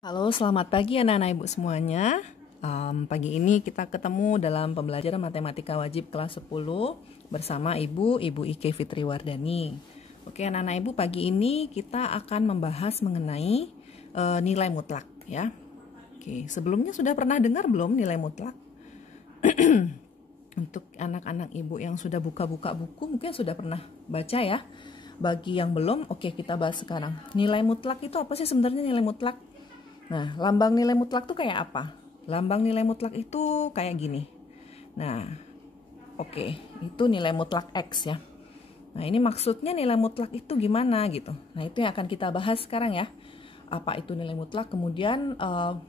Halo, selamat pagi anak-anak ibu semuanya. Pagi ini kita ketemu dalam pembelajaran matematika wajib kelas 10 bersama Ibu Ike Fitri Wardani. Oke anak-anak ibu, pagi ini kita akan membahas mengenai nilai mutlak ya. Oke, sebelumnya sudah pernah dengar belum nilai mutlak? Untuk anak-anak ibu yang sudah buka-buka buku mungkin sudah pernah baca ya. Bagi yang belum, oke kita bahas sekarang. Nilai mutlak itu apa sih sebenarnya nilai mutlak? Nah, lambang nilai mutlak itu kayak apa? Lambang nilai mutlak itu kayak gini. Nah, oke, itu nilai mutlak X ya. Nah, ini maksudnya nilai mutlak itu gimana gitu. Nah, itu yang akan kita bahas sekarang ya. Apa itu nilai mutlak, kemudian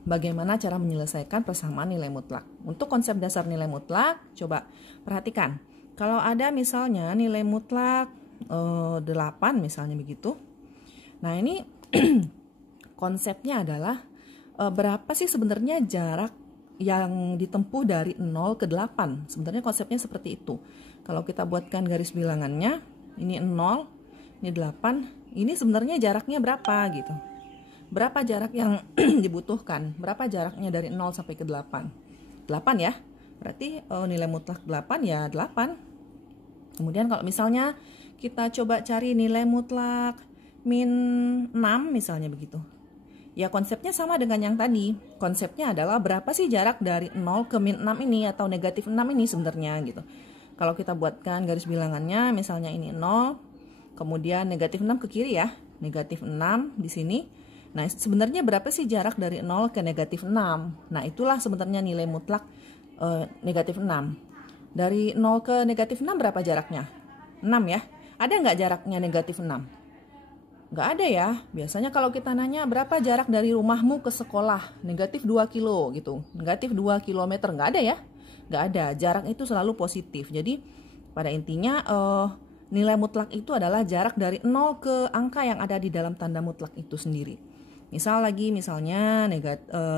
bagaimana cara menyelesaikan persamaan nilai mutlak. Untuk konsep dasar nilai mutlak, coba perhatikan. Kalau ada misalnya nilai mutlak 8 misalnya begitu. Nah, ini konsepnya adalah berapa sih sebenarnya jarak yang ditempuh dari 0 ke 8. Sebenarnya konsepnya seperti itu. Kalau kita buatkan garis bilangannya, ini 0, ini 8, ini sebenarnya jaraknya berapa gitu. Berapa jarak yang dibutuhkan? Berapa jaraknya dari 0 sampai ke 8? 8 ya. Berarti nilai mutlak 8 ya 8. Kemudian kalau misalnya kita coba cari nilai mutlak min 6 misalnya begitu. Ya konsepnya sama dengan yang tadi. Konsepnya adalah berapa sih jarak dari 0 ke min 6 ini atau negatif 6 ini sebenarnya gitu. Kalau kita buatkan garis bilangannya misalnya ini 0, kemudian negatif 6 ke kiri ya. Negatif 6 di sini. Nah sebenarnya berapa sih jarak dari 0 ke negatif 6? Nah itulah sebenarnya nilai mutlak negatif 6. Dari 0 ke negatif 6 berapa jaraknya? 6 ya. Ada nggak jaraknya negatif 6? Nggak ada ya. Biasanya kalau kita nanya berapa jarak dari rumahmu ke sekolah, negatif 2 kilo gitu. Negatif 2 kilometer, nggak ada ya. Nggak ada. Jarak itu selalu positif. Jadi pada intinya nilai mutlak itu adalah jarak dari 0 ke angka yang ada di dalam tanda mutlak itu sendiri. Misalnya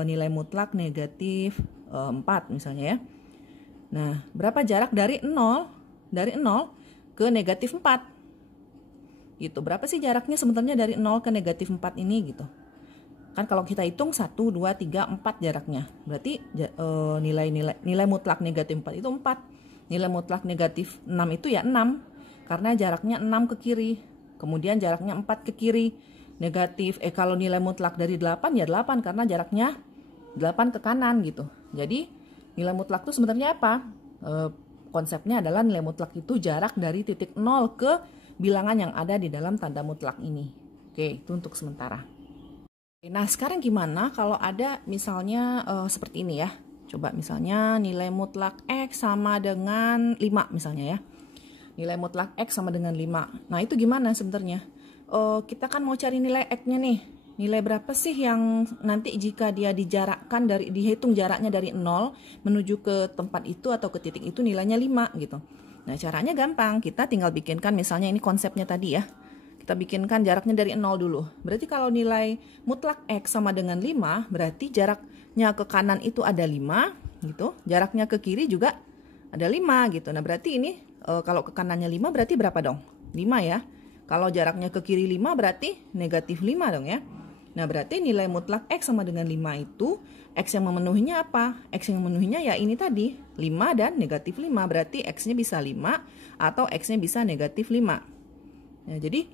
nilai mutlak negatif 4 misalnya ya. Nah, berapa jarak dari 0 ke negatif 4? Gitu. Berapa sih jaraknya sebenarnya dari 0 ke negatif 4 ini gitu. Kan kalau kita hitung 1, 2, 3, 4 jaraknya. Berarti nilai mutlak negatif 4 itu 4. Nilai mutlak negatif 6 itu ya 6. Karena jaraknya 6 ke kiri. Kemudian jaraknya 4 ke kiri. Kalau nilai mutlak dari 8 ya 8 karena jaraknya 8 ke kanan gitu. Jadi nilai mutlak itu sebenarnya apa? Konsepnya adalah nilai mutlak itu jarak dari titik 0 ke bilangan yang ada di dalam tanda mutlak ini. Oke, itu untuk sementara. Nah, sekarang gimana kalau ada misalnya seperti ini ya. Coba misalnya nilai mutlak X sama dengan 5 misalnya ya. Nilai mutlak X sama dengan 5. Nah, itu gimana sebenarnya? Kita kan mau cari nilai X-nya nih. Nilai berapa sih yang nanti jika dia dihitung jaraknya dari 0 menuju ke tempat itu atau ke titik itu nilainya 5 gitu. Nah caranya gampang, kita tinggal bikinkan misalnya ini konsepnya tadi ya. Kita bikinkan jaraknya dari 0 dulu. Berarti kalau nilai mutlak X sama dengan 5, berarti jaraknya ke kanan itu ada 5 gitu. Jaraknya ke kiri juga ada 5 gitu. Nah berarti ini kalau ke kanannya 5 berarti berapa dong? 5 ya. Kalau jaraknya ke kiri 5 berarti negatif 5 dong ya. Nah berarti nilai mutlak X sama dengan 5 itu X yang memenuhinya apa? X yang memenuhinya ya ini tadi 5 dan negatif 5. Berarti X-nya bisa 5 atau X-nya bisa negatif 5. Nah jadi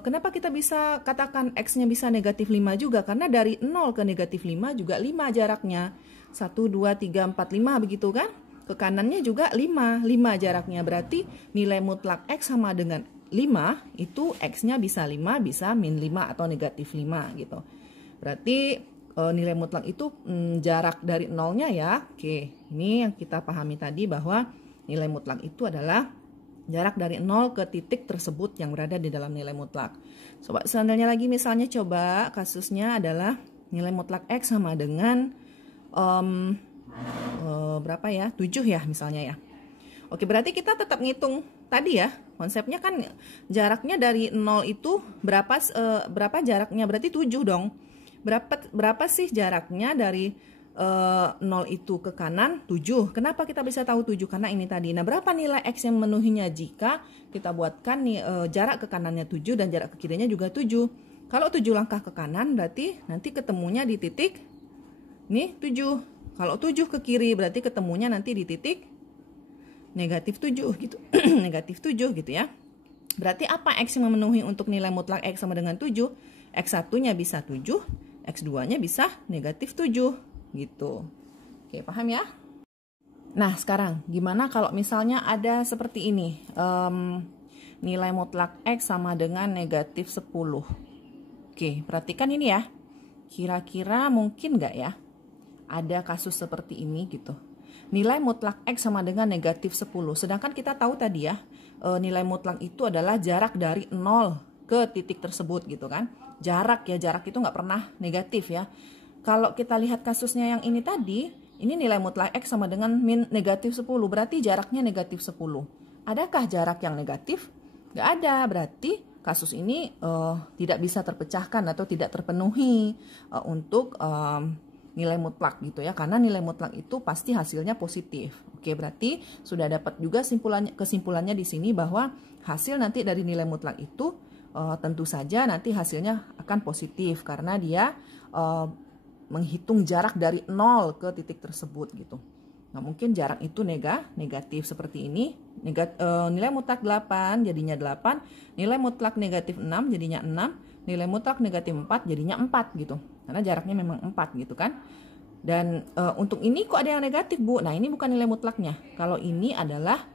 kenapa kita bisa katakan X-nya bisa negatif 5 juga? Karena dari 0 ke negatif 5 juga 5 jaraknya. 1, 2, 3, 4, 5 begitu kan? Ke kanannya juga 5 jaraknya. Berarti nilai mutlak X sama dengan 5 itu X-nya bisa 5, bisa min 5 atau negatif 5 gitu. Berarti nilai mutlak itu jarak dari nolnya ya. Oke, ini yang kita pahami tadi bahwa nilai mutlak itu adalah jarak dari 0 ke titik tersebut yang berada di dalam nilai mutlak. Coba seandainya lagi misalnya coba kasusnya adalah nilai mutlak X sama dengan berapa ya? 7 ya misalnya ya. Oke, berarti kita tetap ngitung tadi ya. Konsepnya kan jaraknya dari 0 itu berapa jaraknya? Berarti 7 dong. Berapa sih jaraknya dari 0 itu ke kanan? 7. Kenapa kita bisa tahu 7? Karena ini tadi. Nah, berapa nilai X yang memenuhinya jika kita buatkan nih jarak ke kanannya 7 dan jarak ke kirinya juga 7? Kalau 7 langkah ke kanan berarti nanti ketemunya di titik nih 7. Kalau 7 ke kiri berarti ketemunya nanti di titik negatif 7 gitu. Negatif 7 gitu ya. Berarti apa X yang memenuhi untuk nilai mutlak X sama dengan 7? X1-nya bisa 7, X2-nya bisa negatif 7 gitu. Oke, paham ya? Nah, sekarang gimana kalau misalnya ada seperti ini? Nilai mutlak X sama dengan negatif 10. Oke, perhatikan ini ya. Kira-kira mungkin nggak ya ada kasus seperti ini gitu. Nilai mutlak X sama dengan negatif 10. Sedangkan kita tahu tadi ya, nilai mutlak itu adalah jarak dari 0 ke titik tersebut gitu kan. Jarak ya, jarak itu nggak pernah negatif ya. Kalau kita lihat kasusnya yang ini tadi, ini nilai mutlak X sama dengan negatif 10. Berarti jaraknya negatif 10. Adakah jarak yang negatif? Nggak ada, berarti kasus ini tidak bisa terpecahkan atau tidak terpenuhi untuk nilai mutlak gitu ya, karena nilai mutlak itu pasti hasilnya positif. Oke, berarti sudah dapat juga kesimpulannya di sini bahwa hasil nanti dari nilai mutlak itu tentu saja nanti hasilnya akan positif karena dia menghitung jarak dari 0 ke titik tersebut gitu. Nah, mungkin jarak itu negatif seperti ini. Nilai mutlak 8 jadinya 8, nilai mutlak negatif 6 jadinya 6, nilai mutlak negatif 4 jadinya 4 gitu. Karena jaraknya memang 4 gitu kan. Dan untuk ini kok ada yang negatif, Bu? Nah, ini bukan nilai mutlaknya. Kalau ini adalah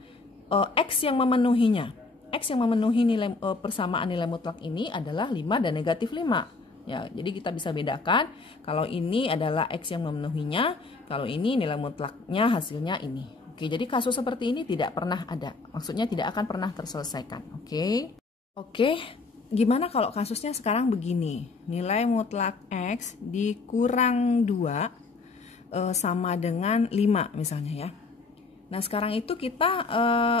X yang memenuhinya. X yang memenuhi nilai persamaan nilai mutlak ini adalah 5 dan negatif 5. Ya, jadi kita bisa bedakan kalau ini adalah X yang memenuhinya, kalau ini nilai mutlaknya hasilnya ini. Oke, jadi kasus seperti ini tidak pernah ada. Maksudnya tidak akan pernah terselesaikan. Oke, gimana kalau kasusnya sekarang begini? Nilai mutlak X dikurang 2 sama dengan 5 misalnya ya. Nah, sekarang itu kita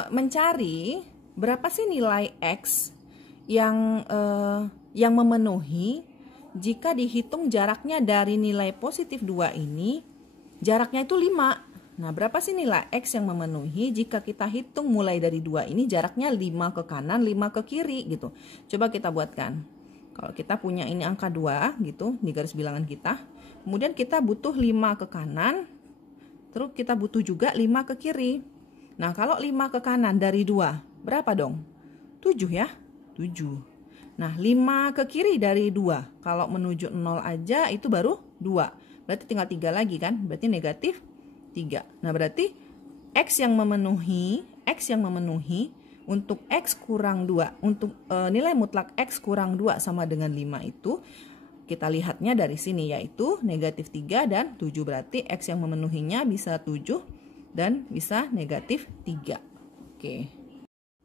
mencari berapa sih nilai X yang memenuhi jika dihitung jaraknya dari nilai positif 2 ini, jaraknya itu 5. Nah, berapa sih nilai X yang memenuhi jika kita hitung mulai dari 2 ini jaraknya 5 ke kanan, 5 ke kiri gitu. Coba kita buatkan. Kalau kita punya ini angka 2 gitu di garis bilangan kita, kemudian kita butuh 5 ke kanan, terus kita butuh juga 5 ke kiri. Nah, kalau 5 ke kanan dari 2, berapa dong? 7 ya? 7. Nah, 5 ke kiri dari 2. Kalau menuju 0 aja itu baru 2. Berarti tinggal 3 lagi kan? Berarti negatif 3. Nah, berarti X yang memenuhi untuk X kurang 2. Untuk nilai mutlak X kurang 2 sama dengan 5 itu, kita lihatnya dari sini yaitu negatif 3 dan 7. Berarti X yang memenuhinya bisa 7 dan bisa negatif 3.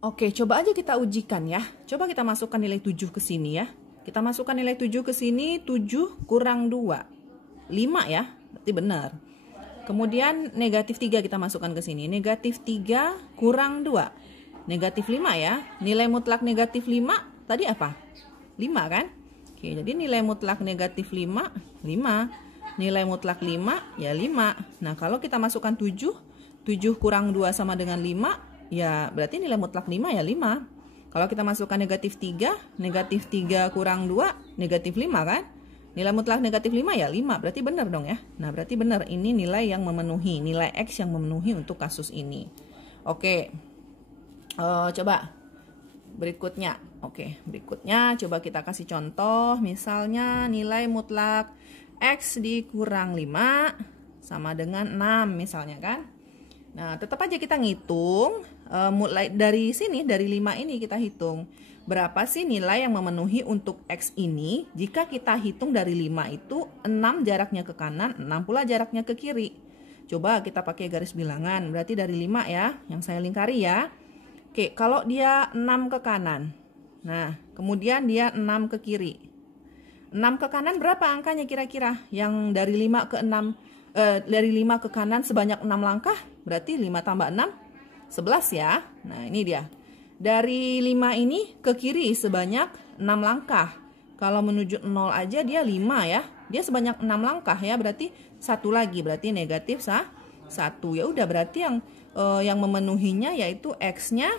Oke, coba aja kita ujikan ya. Coba kita masukkan nilai 7 ke sini ya. Kita masukkan nilai 7 ke sini, 7 kurang 2. 5 ya, berarti benar. Kemudian negatif 3 kita masukkan ke sini. Negatif 3 kurang 2. Negatif 5 ya. Nilai mutlak negatif 5 tadi apa? 5 kan? Oke, jadi nilai mutlak negatif 5, 5. Nilai mutlak 5, ya 5. Nah, kalau kita masukkan 7, 7 kurang 2 sama dengan 5, ya berarti nilai mutlak 5 ya 5. Kalau kita masukkan negatif 3 kurang 2, negatif 5 kan? Nilai mutlak negatif 5 ya 5, berarti benar dong ya. Nah, berarti benar ini nilai yang memenuhi, nilai X yang memenuhi untuk kasus ini. Oke, coba berikutnya. Berikutnya coba kita kasih contoh. Misalnya nilai mutlak X dikurang 5 sama dengan 6 misalnya kan. Nah, tetap aja kita ngitung. Mulai dari sini, dari 5 ini kita hitung. Berapa sih nilai yang memenuhi untuk X ini? Jika kita hitung dari 5 itu 6 jaraknya ke kanan, 6 pula jaraknya ke kiri. Coba kita pakai garis bilangan. Berarti dari 5 ya, yang saya lingkari ya. Oke, kalau dia 6 ke kanan. Nah, kemudian dia 6 ke kiri. 6 ke kanan berapa angkanya kira-kira? Yang dari 5 ke 6, dari 5 ke kanan sebanyak 6 langkah. Berarti 5 tambah 6, 11 ya. Nah, ini dia. Dari 5 ini ke kiri sebanyak 6 langkah. Kalau menuju 0 aja dia 5 ya. Dia sebanyak 6 langkah ya. Berarti 1 lagi. Berarti negatif 1. Ya udah, berarti yang memenuhinya yaitu X-nya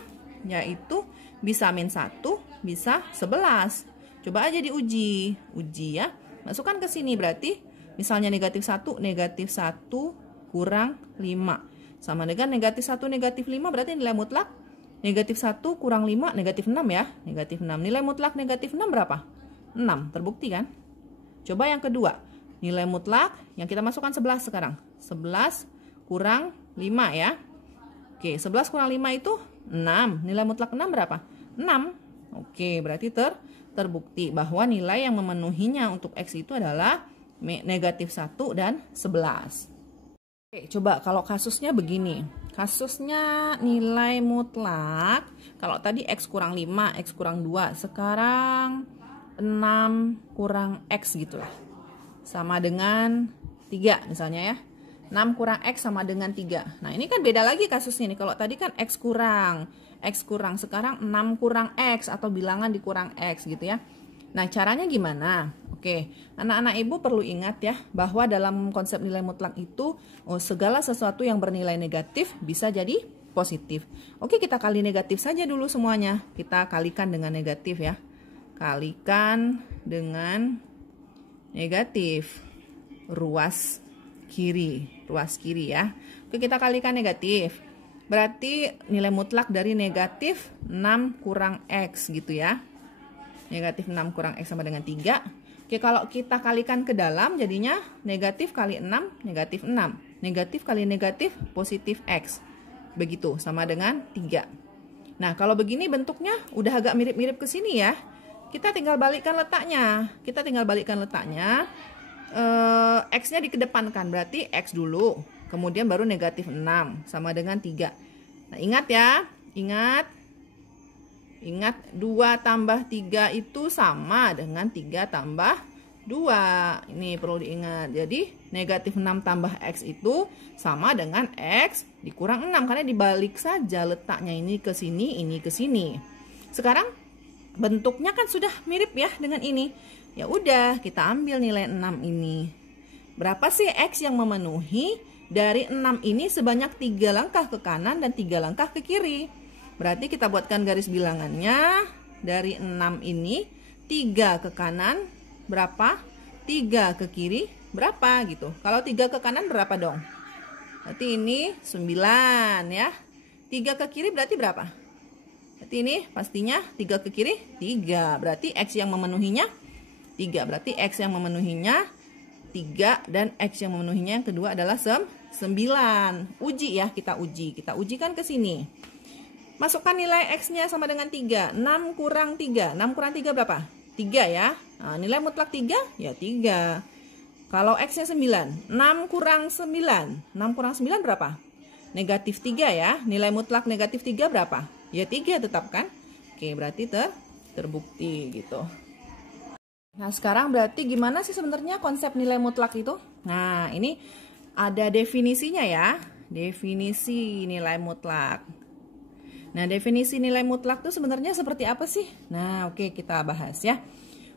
yaitu bisa min 1, bisa 11. Coba aja diuji. Uji ya. Masukkan ke sini berarti misalnya negatif 1 kurang 5. Sama dengan negatif 1 negatif 5 berarti nilai mutlak negatif 1 kurang 5 negatif 6 ya. Negatif 6. Nilai mutlak negatif 6 berapa? 6. Terbukti kan? Coba yang kedua. Nilai mutlak yang kita masukkan 11 sekarang. 11 kurang 5 ya. Oke, 11 kurang 5 itu 6. Nilai mutlak 6 berapa? 6. Oke, berarti terbukti bahwa nilai yang memenuhinya untuk X itu adalah negatif 1 dan 11. Oke, coba kalau kasusnya begini. Kasusnya nilai mutlak, kalau tadi X kurang 5, X kurang 2, sekarang 6 kurang X gitu lah. Sama dengan 3 misalnya ya. 6 kurang X sama dengan 3. Nah ini kan beda lagi kasusnya nih. Kalau tadi kan X kurang, sekarang 6 kurang X atau bilangan dikurang X gitu ya. Nah caranya gimana? Oke, anak-anak ibu perlu ingat ya bahwa dalam konsep nilai mutlak itu segala sesuatu yang bernilai negatif bisa jadi positif. Oke, kita kali negatif saja dulu semuanya. Kita kalikan dengan negatif ya. Kalikan dengan negatif. Ruas kiri ya. Oke, kita kalikan negatif. Berarti nilai mutlak dari negatif 6 kurang X gitu ya. Negatif 6 kurang X sama dengan 3. Oke, kalau kita kalikan ke dalam jadinya negatif kali 6, negatif 6. Negatif kali negatif, positif X. Begitu, sama dengan 3. Nah, kalau begini bentuknya udah agak mirip-mirip ke sini ya. Kita tinggal balikkan letaknya. X-nya dikedepankan, berarti X dulu. Kemudian baru negatif 6, sama dengan 3. Nah, ingat ya. Ingat 2 tambah 3 itu sama dengan 3 tambah 2. Ini perlu diingat. Jadi negatif 6 tambah X itu sama dengan X dikurang 6. Karena dibalik saja letaknya, ini ke sini, ini ke sini. Sekarang bentuknya kan sudah mirip ya dengan ini. Ya udah, kita ambil nilai 6 ini. Berapa sih X yang memenuhi? Dari 6 ini sebanyak 3 langkah ke kanan dan 3 langkah ke kiri. Berarti kita buatkan garis bilangannya. Dari 6 ini 3 ke kanan berapa? 3 ke kiri berapa gitu. Kalau 3 ke kanan berapa dong? Berarti ini 9 ya. 3 ke kiri berarti berapa? Berarti ini pastinya 3 ke kiri 3. Berarti X yang memenuhinya 3. Berarti X yang memenuhinya 3 dan X yang memenuhinya yang kedua adalah 9. Uji ya, kita ujikan ke sini. Masukkan nilai X-nya sama dengan 3. 6 kurang 3. 6 kurang 3 berapa? 3 ya. Nah, nilai mutlak 3 ya 3. Kalau X-nya 9. 6 kurang 9. 6 kurang 9 berapa? Negatif 3 ya. Nilai mutlak negatif 3 berapa? Ya 3 tetap kan? Oke, berarti terbukti gitu. Nah, sekarang berarti gimana sih sebenarnya konsep nilai mutlak itu? Nah, ini ada definisinya ya. Definisi nilai mutlak. Nah, definisi nilai mutlak itu sebenarnya seperti apa sih? Nah, oke, kita bahas ya.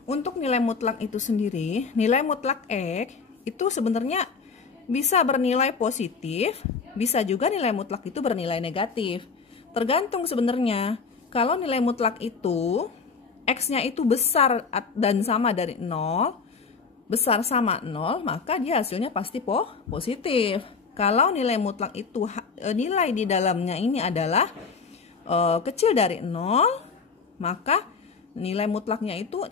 Untuk nilai mutlak itu sendiri, nilai mutlak X itu sebenarnya bisa bernilai positif, bisa juga nilai mutlak itu bernilai negatif. Tergantung sebenarnya. Kalau nilai mutlak itu X-nya itu besar dan sama dari 0, besar sama 0, maka dia hasilnya pasti positif. Kalau nilai mutlak itu nilai di dalamnya ini adalah kecil dari 0, maka nilai mutlaknya itu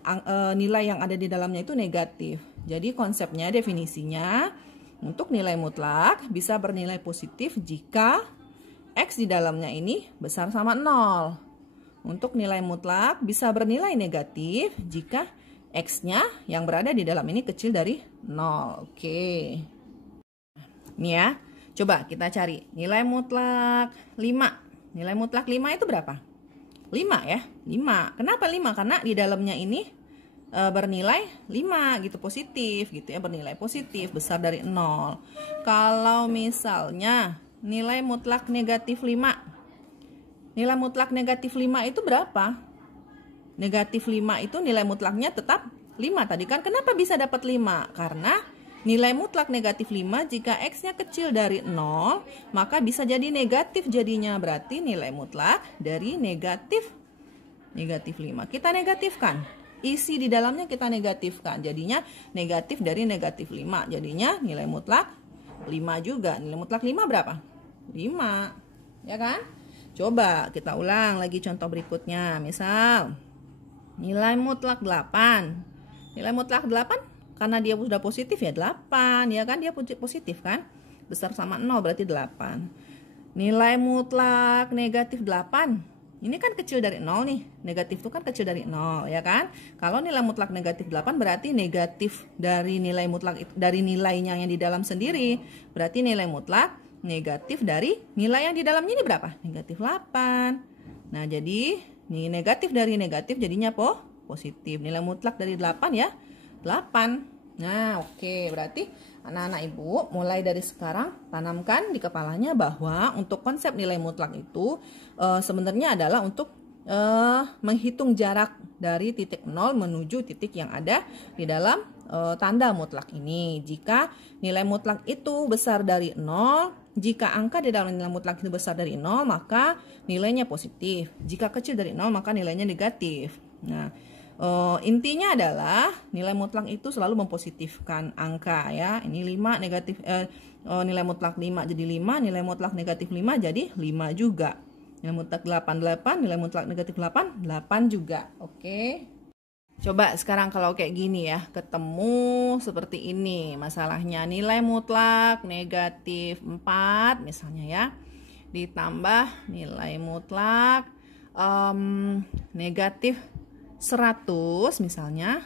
nilai yang ada di dalamnya itu negatif. Jadi konsepnya, definisinya, untuk nilai mutlak bisa bernilai positif jika X di dalamnya ini besar sama 0. Untuk nilai mutlak bisa bernilai negatif jika X-nya yang berada di dalam ini kecil dari 0. Oke. Ini ya. Coba kita cari nilai mutlak 5. Nilai mutlak 5 itu berapa? 5 ya, 5. Kenapa 5? Karena di dalamnya ini bernilai 5 gitu, positif gitu ya, bernilai positif, besar dari 0. Kalau misalnya nilai mutlak negatif 5. Nilai mutlak negatif 5 itu berapa? Negatif 5 itu nilai mutlaknya tetap 5 tadi kan. Kenapa bisa dapat 5? Karena nilai mutlak negatif 5 jika X-nya kecil dari 0, maka bisa jadi negatif jadinya. Berarti nilai mutlak dari negatif 5. Kita negatifkan. isi di dalamnya kita negatifkan. Jadinya negatif dari negatif 5. Jadinya nilai mutlak 5 juga. Nilai mutlak 5 berapa? 5. Ya kan? Coba kita ulang lagi contoh berikutnya. Misal nilai mutlak 8. Nilai mutlak 8 karena dia sudah positif ya 8. Ya kan? Dia positif kan? Besar sama 0 berarti 8. Nilai mutlak negatif 8. Ini kan kecil dari 0 nih. Negatif itu kan kecil dari 0, ya kan? Kalau nilai mutlak negatif 8 berarti negatif dari nilai mutlak dari nilainya yang di dalam sendiri. Berarti nilai mutlak negatif dari nilai yang di dalamnya ini berapa? Negatif 8. Nah, jadi ini negatif dari negatif jadinya positif. Nilai mutlak dari 8 ya 8. Nah, oke. Berarti anak-anak ibu mulai dari sekarang tanamkan di kepalanya bahwa untuk konsep nilai mutlak itu sebenarnya adalah untuk menghitung jarak dari titik 0 menuju titik yang ada di dalam tanda mutlak ini. Jika nilai mutlak itu besar dari 0, jika angka di dalam nilai mutlak itu besar dari 0, maka nilainya positif. Jika kecil dari 0, maka nilainya negatif. Nah, intinya adalah nilai mutlak itu selalu mempositifkan angka ya. Ini 5 negatif nilai mutlak 5 jadi 5, nilai mutlak negatif 5 jadi 5 juga. Nilai mutlak 8 8, nilai mutlak negatif 8 8 juga. Oke. Coba sekarang kalau kayak gini ya, ketemu seperti ini masalahnya, nilai mutlak negatif 4 misalnya ya, ditambah nilai mutlak negatif 100 misalnya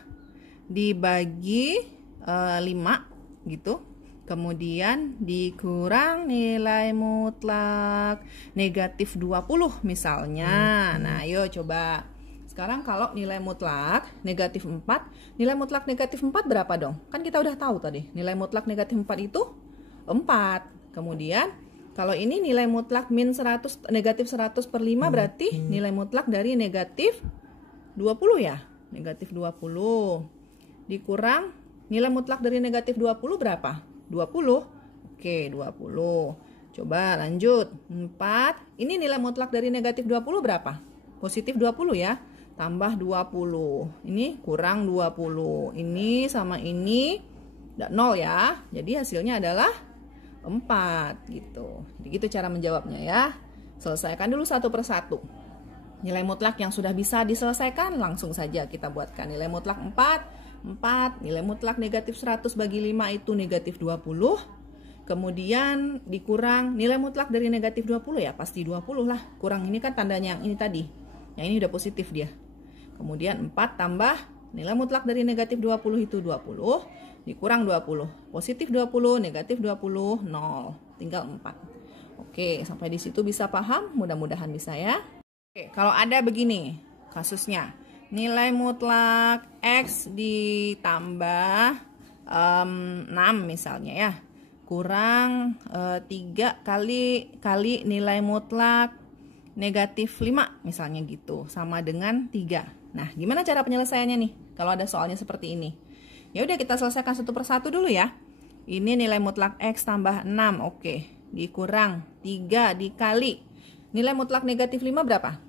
dibagi 5 gitu. Kemudian dikurang nilai mutlak negatif 20 misalnya. Nah, ayo coba. Sekarang kalau nilai mutlak negatif 4, nilai mutlak negatif 4 berapa dong? Kan kita udah tahu tadi. Nilai mutlak negatif 4 itu 4. Kemudian kalau ini nilai mutlak min 100 negatif 100 per 5 berarti nilai mutlak dari negatif 20 ya. Negatif 20. Dikurang nilai mutlak dari negatif 20 berapa? 20. Oke, 20. Coba lanjut. 4. Ini nilai mutlak dari negatif 20 berapa? Positif 20 ya. Tambah 20. Ini kurang 20. Ini sama ini 0 ya. Jadi hasilnya adalah 4 gitu. Jadi gitu cara menjawabnya ya. Selesaikan dulu satu persatu. Nilai mutlak yang sudah bisa diselesaikan langsung saja kita buatkan. Nilai mutlak 4, nilai mutlak negatif 100 bagi 5 itu negatif 20. Kemudian dikurang nilai mutlak dari negatif 20 ya, pasti 20 lah. Kurang ini kan tandanya yang ini tadi. Yang ini udah positif dia. Kemudian 4 tambah nilai mutlak dari negatif 20 itu 20. Dikurang 20. Positif 20, negatif 20, 0. Tinggal 4. Oke, sampai di situ bisa paham? Mudah-mudahan bisa ya. Oke, kalau ada begini kasusnya. Nilai mutlak X ditambah 6 misalnya ya. Kurang 3 kali nilai mutlak negatif 5 misalnya gitu. Sama dengan 3. Nah, gimana cara penyelesaiannya nih? Kalau ada soalnya seperti ini. Ya udah kita selesaikan satu persatu dulu ya. Ini nilai mutlak X tambah 6. Oke. Dikurang 3 dikali. Nilai mutlak negatif 5 berapa?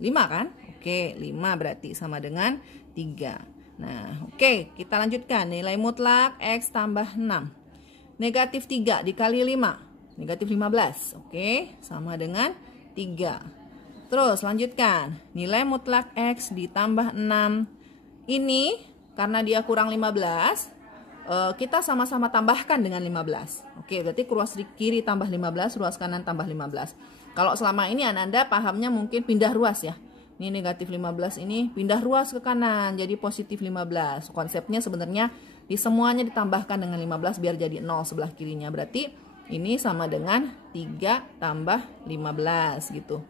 5 kan? Oke, 5 berarti sama dengan 3. Nah, oke, kita lanjutkan. Nilai mutlak X tambah 6. Negatif 3 dikali 5. Negatif 15. Oke, sama dengan 3. Terus lanjutkan. Nilai mutlak X ditambah 6. Ini karena dia kurang 15, kita sama-sama tambahkan dengan 15. Oke, berarti ruas kiri tambah 15, ruas kanan tambah 15. Kalau selama ini Anda pahamnya mungkin pindah ruas ya. Ini negatif 15 ini pindah ruas ke kanan jadi positif 15. Konsepnya sebenarnya di semuanya ditambahkan dengan 15 biar jadi 0 sebelah kirinya. Berarti ini sama dengan 3 tambah 15 gitu.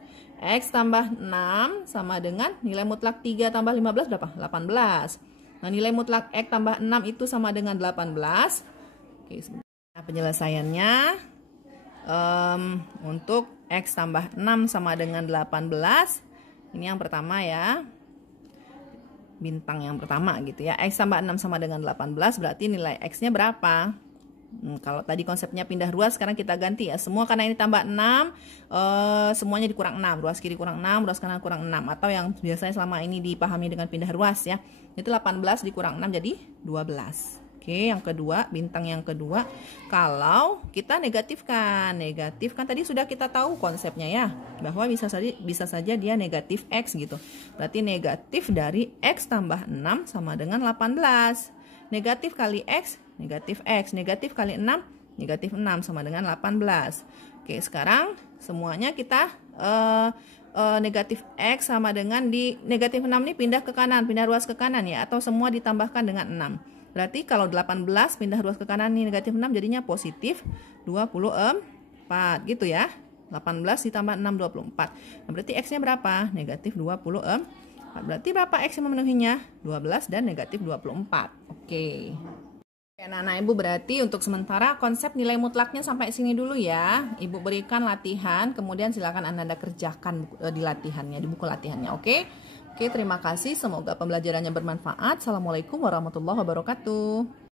X tambah 6 sama dengan nilai mutlak 3 tambah 15 berapa? 18. Nah, nilai mutlak X tambah 6 itu sama dengan 18. Oke, nah, penyelesaiannya untuk X tambah 6 sama dengan 18. Ini yang pertama ya. Bintang yang pertama gitu ya. X tambah 6 sama dengan 18 berarti nilai X-nya berapa? Kalau tadi konsepnya pindah ruas, sekarang kita ganti ya. Semua karena ini tambah 6, semuanya dikurang 6. Ruas kiri kurang 6, ruas kanan kurang 6. Atau yang biasanya selama ini dipahami dengan pindah ruas ya. Itu 18 dikurang 6 jadi 12. Oke, yang kedua, bintang yang kedua. Kalau kita negatifkan tadi sudah kita tahu konsepnya ya. Bahwa bisa saja dia negatif X gitu. Berarti negatif dari X tambah 6 sama dengan 18. Negatif kali X, negatif X. Negatif kali 6, negatif 6 sama dengan 18. Oke, sekarang semuanya kita negatif X sama dengan di negatif 6 ini pindah ke kanan, pindah ruas ke kanan ya. Atau semua ditambahkan dengan 6. Berarti kalau 18 pindah ruas ke kanan nih negatif 6 jadinya positif 24 gitu ya. 18 ditambah 6, 24. Nah, berarti X-nya berapa? Negatif 24. Berarti berapa X yang memenuhinya? 12 dan negatif 24. Oke. Nah, Ibu berarti untuk sementara konsep nilai mutlaknya sampai sini dulu ya. Ibu berikan latihan, kemudian silakan Anda kerjakan di latihannya, di buku latihannya. Oke? Oke, terima kasih. Semoga pembelajarannya bermanfaat. Assalamualaikum warahmatullahi wabarakatuh.